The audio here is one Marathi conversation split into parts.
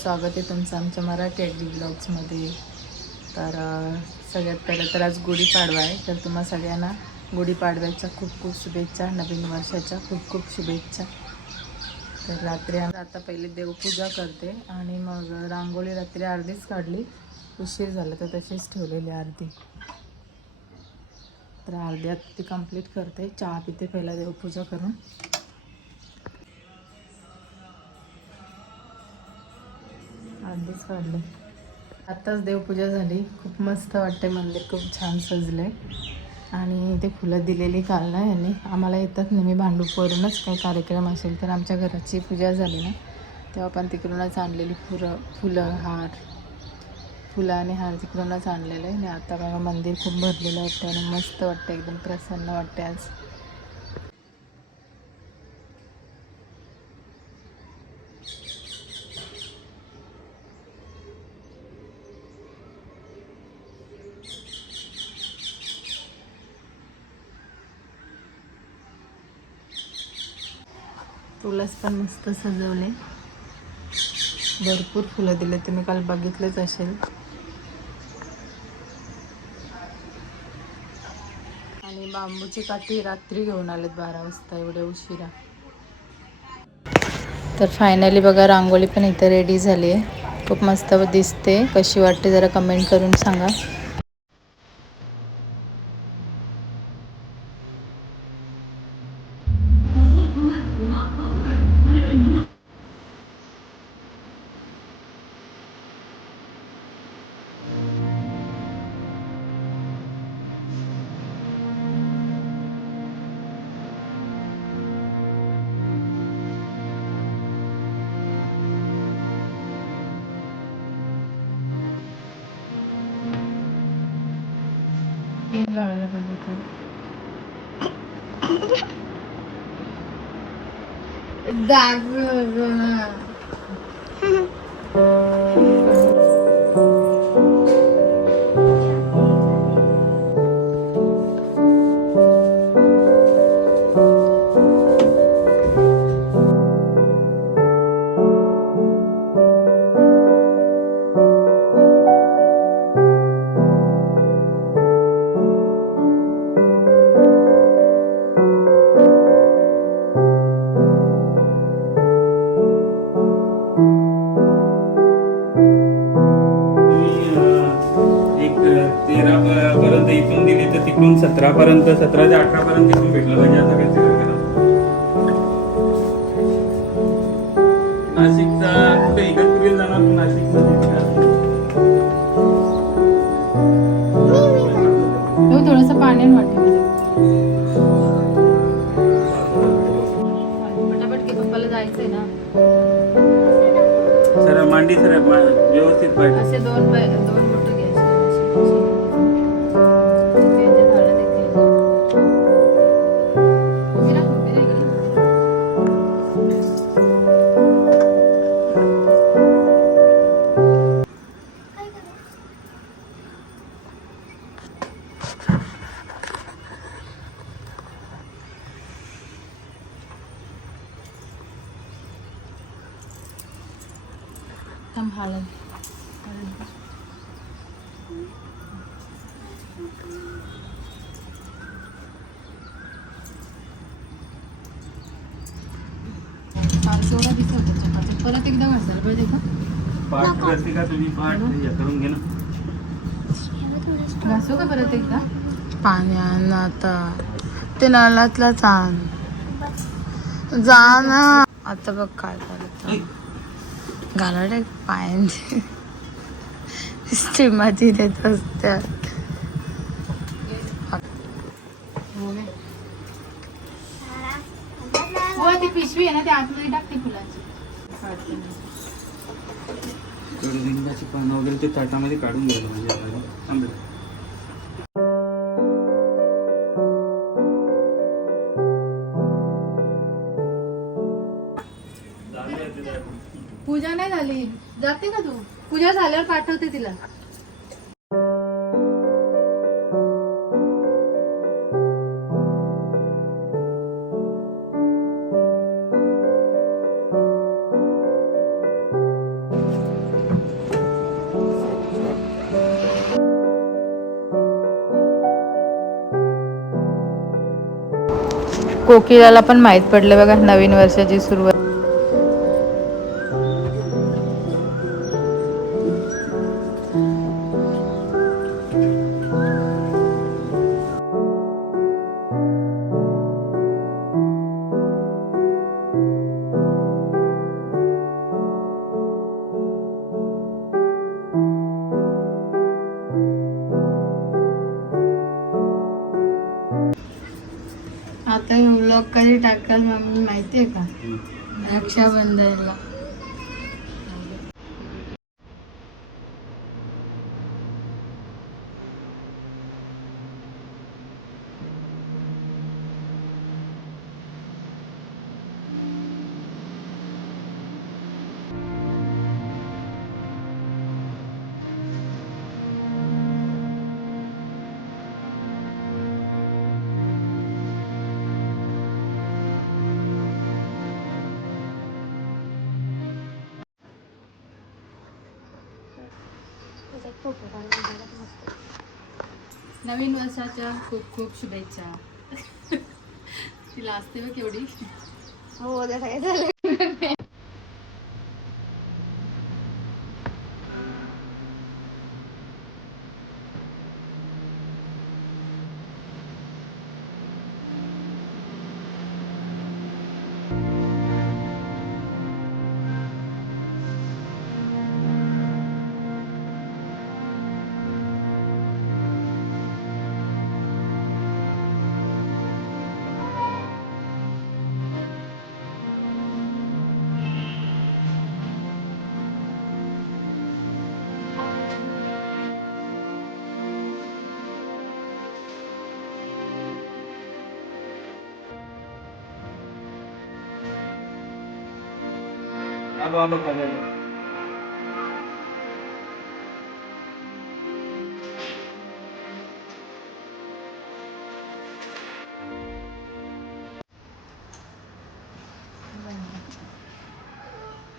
स्वागत आहे तुमचं आमच्या मराठी ॲग्री ब्लॉग्समध्ये. तर सगळ्यात पहिलं तर आज गुढीपाडवा आहे, तर तुम्हा सगळ्यांना गुढीपाडव्याच्या खूप खूप शुभेच्छा, नवीन वर्षाच्या खूप खूप शुभेच्छा. तर रात्री आता पहिले देवपूजा करते आणि मग रांगोळी रात्री अर्धीच काढली, उशीर झाला तर तशीच ठेवलेली अर्धी. तर अर्ध्यात ती कंप्लीट करते, चहा पिते पहिला देवपूजा करून. अर्धीच काढले. आत्ताच देवपूजा झाली, खूप मस्त वाटते, मंदिर खूप छान सजले आणि ते फुलं दिलेली काल ना यांनी आम्हाला येतात नेहमी भांडूपवरूनच काही कार्यक्रम असेल तर आमच्या घराची पूजा झाली ना तेव्हा पण तिकडूनच आणलेली फुलं आणि हार तिकडूनच आणलेलं आहे. आणि आता बघा मंदिर खूप भरलेलं वाटतं आणि मस्त वाटतं, एकदम प्रसन्न वाटते आज. तुलाच पण मस्त सजवले, भरपूर फुलं दिले, तुम्ही काल बघितलंच असेल. आणि बांबूची काठी रात्री घेऊन आलेत 12 वाजता, एवढ्या उशिरा. तर फायनली बघा रांगोळी पण इथं रेडी झाली आहे, खूप मस्त दिसते. कशी वाटते जरा कमेंट करून सांगा. लावायला पाहिजे इथून दिली तर तिकडून 17 पर्यंत, 17 ते 18 पर्यंत इथून भेटलं पाहिजे असं काहीतरी करा. नाशिकचा कुठे इगतपुरीला जाणार तू? नाशिकमध्ये थोडंसं पाण्याने वाटेल पटापट की, पप्पाला जायचंय ना. सर मांडी सर व्यवस्थित पाहिजे. असे दोन बोटं घ्यायचे. हालन सोडा दिसत चपाती परत एकदा घासायला पाहिजे का? पाठ करते का तुम्ही? पाठ करून घे ना. घासू का परत एकदा? पाण्यानं आता ते नळातला चान जा ना. आता बघ काय करत घालाड पायांची स्टीमाची देत असत्या. हो ती पिशवी आहे ना, ते आतमध्ये टाकते फुलांची. कडुलिंबाची पानं वगैरे ते ताटामध्ये काढून घ्यायला म्हणजे पूजा नाही झाली, जाते का तू? पूजा झाल्यावर पाठवते तिला. कोकिळाला पण माहीत पडलं बघा नवीन वर्षाची सुरुवात. आता हे व्लॉग कधी टाकाल मम्मी माहितीये का? रक्षाबंधनला. नवीन वर्षाच्या खूप खूप शुभेच्छा. तिला असते बघ केवढी. हो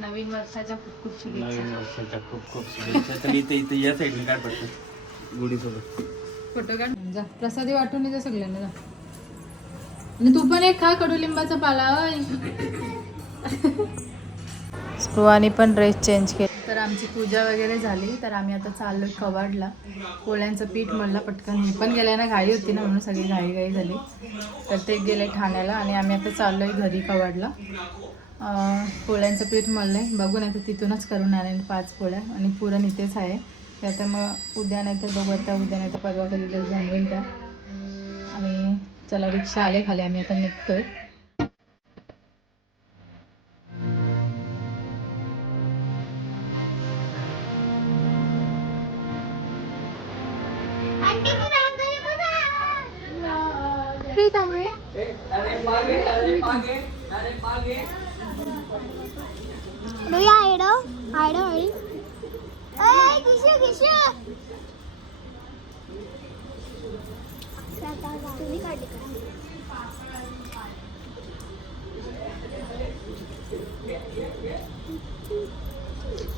नवीन वर्षाच्या खूप खूप शुभेच्छा. नवीन वर्षाच्या खूप खूप शुभेच्छा. तर इथे या साईडने काय पडतं गुढीसोबत फोटो काढ. जा प्रसादी वाटून येते सगळ्यांना. जा आणि तू पण एक खा कडुलिंबाचा पाला. स्पृहानी पण ड्रेस चेंज केला. तर आमची पूजा वगैरे झाली. तर आम्ही आता चाललोय कवाडला. पोळ्यांचं पीठ म्हणलं पटकन. मी पण गेल्या ना, गाडी होती ना म्हणून सगळी घाई झाली. तर ते गेले ठाण्याला आणि आम्ही आता चाललोय घरी कवाडला. पोळ्यांचं पीठ मळलंय. बघू नाही तर तिथूनच करून आणेल 5 पोळ्या आणि पुरण इथेच आहे. ते आता मग उद्या नाही तर बघू, आता उद्या नाही तर परवा कधी तर जमवेल त्या. आणि चला रिक्षा आले खाली, आम्ही आता निघतोय.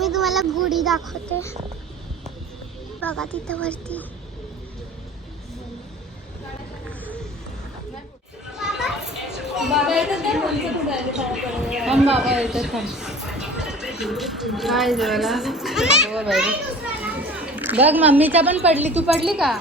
मी तुम्हाला गुढी दाखवते बघा तिथं वरती. बाबा येतात काय जेवायला. बघ मम्मीच्या पण पडली. तू पडली का?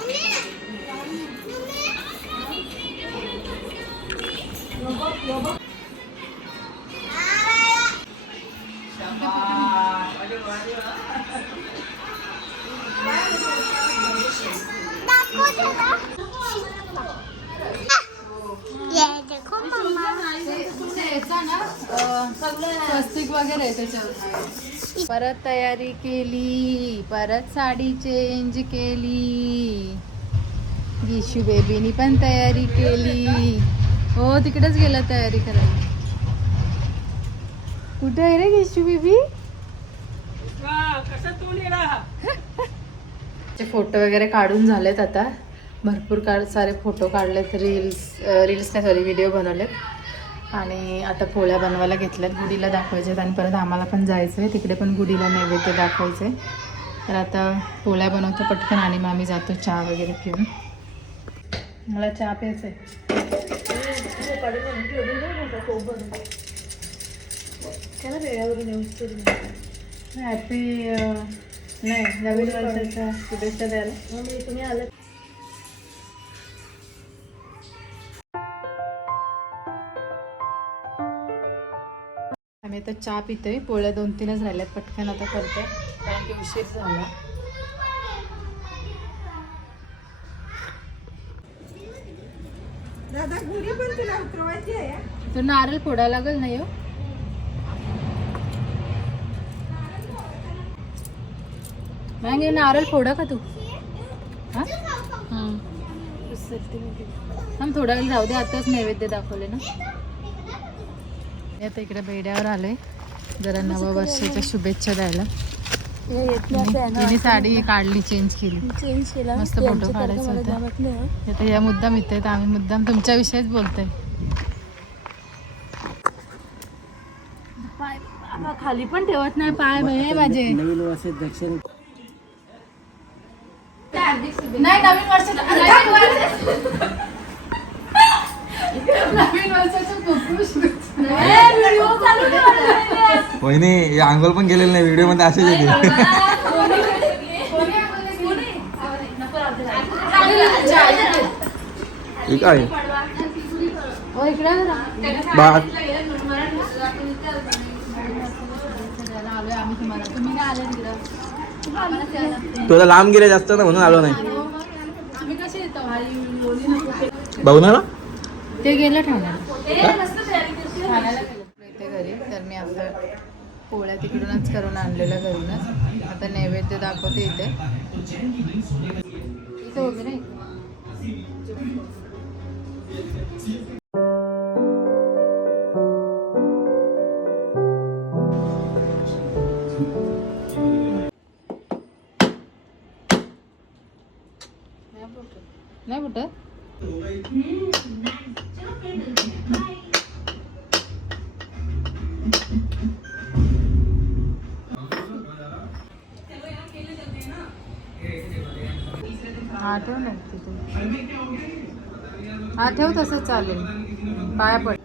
स्वस्तिक वगैरे आहे त्याच्यावर. परत तयारी केली, परत साडी चेंज केली. गिशू बेबीनी पण तयारी केली. हो तिकडेच गेला तयारी करायला. कुठे आहे रे गिशू बेबी? फोटो वगैरे काढून झालेत आता. भरपूर सारे फोटो काढलेत. रील्स नाही सॉरी व्हिडिओ बनवलेत. आणि आता पोळ्या बनवायला घेतल्यात. गुढीला दाखवायच्यात आणि परत आम्हाला पण जायचं आहे तिकडे पण गुढीला नैवेद्य दाखवायचं आहे. तर आता पोळ्या बनवतो पटकन आणि मग आम्ही जातो चहा वगैरे पिऊन. मला चहा प्यायचा आहे. हॅपी नाही नवीन वर्षाच्या शुभेच्छा द्यायला तुम्ही आलात. आम्ही आता चहा पितोय. पोळ्या 2-3च राहिल्यात, पटकन आता करते कारण की उशीर झाला. तो नारळ फोडायला लागल नाही हो. मॅंगे नारळ फोडा का तू? हा थांब थोडा वेळ जाऊ दे, आताच नैवेद्य दाखवले ना. आता इकडे बेड्यावर आलोय जरा नवं वर्षाच्या शुभेच्छा द्यायला. तिने साडी काढली, चेंज केली, मस्त फोटो काढायचा होता. आता या मुद्दाम इथे आहेत, आम्ही मुद्दाम तुमच्याविषयीच बोलतोय. खाली पण ठेवत नाही पाय बाई माझे. नवीन वर्षात दक्षिण नाही नवीन वर्षाचं नवीन वर्षाचं खूप वहिनी आंघोळ पण केलेलं नाही, व्हिडिओ मध्ये असेच येते. ठीक आहे तुला लांब गेले जास्त ना म्हणून आलो नाही. बघणार ते गेलं ठाण्याला इथे घरी. तर मी आता पोळ्या तिकडूनच करून आणलेल्या घरूनच. आता नैवेद्य दाखवते इथे उभी नाही. नाही कुठं हा ठेव ना तिथे. हा ठेव तसंच चालेल. पाया पड.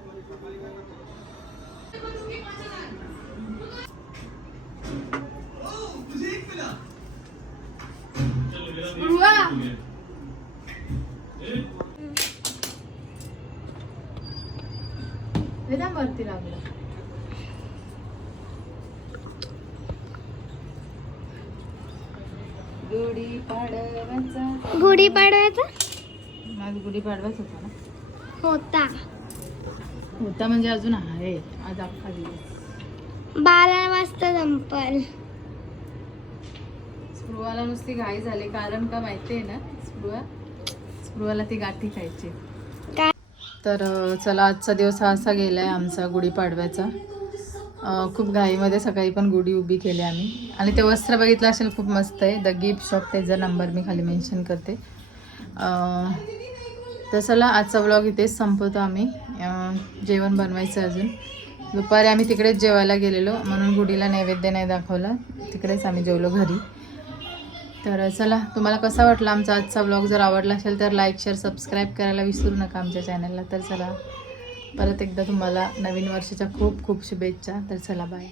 वरती लागला. गुढीपाडव्याचा आज गुढीपाडवाच होता ना. होता म्हणजे अजून आहे. आज अख्खा दिवस 12 वाजता संपल. स्पृहाला नुसती घाई झाली कारण का माहितीये ना, स्पृहाला ती गाठी खायची. तर चला आजचा दिवस हा असा गेलाय आमचा गुढीपाडव्याचा. खूप घाईमध्ये सकाळी पण गुढी उभी केली आम्ही. आणि ते वस्त्र बघितलं असेल, खूप मस्त आहे. द गिफ्ट शॉप, त्याचा नंबर मी खाली मेन्शन करते. तर चला आजचा व्लॉग इथेच संपवतो आम्ही. जेवण बनवायचं अजून. दुपारी आम्ही तिकडेच जेवायला गेलेलो म्हणून गुढीला नैवेद्य नाही दाखवला, तिकडेच आम्ही जेवलो घरी. तर चला, तुम्हाला कसा वाटला आमचा आजचा व्लॉग? जर आवडला असेल तर लाईक, शेअर, सबस्क्राईब करायला विसरू नका आमच्या चॅनलला. तर चला, परत एकदा तुम्हाला नवीन वर्षाच्या खूप खूप शुभेच्छा. तर चला, बाय.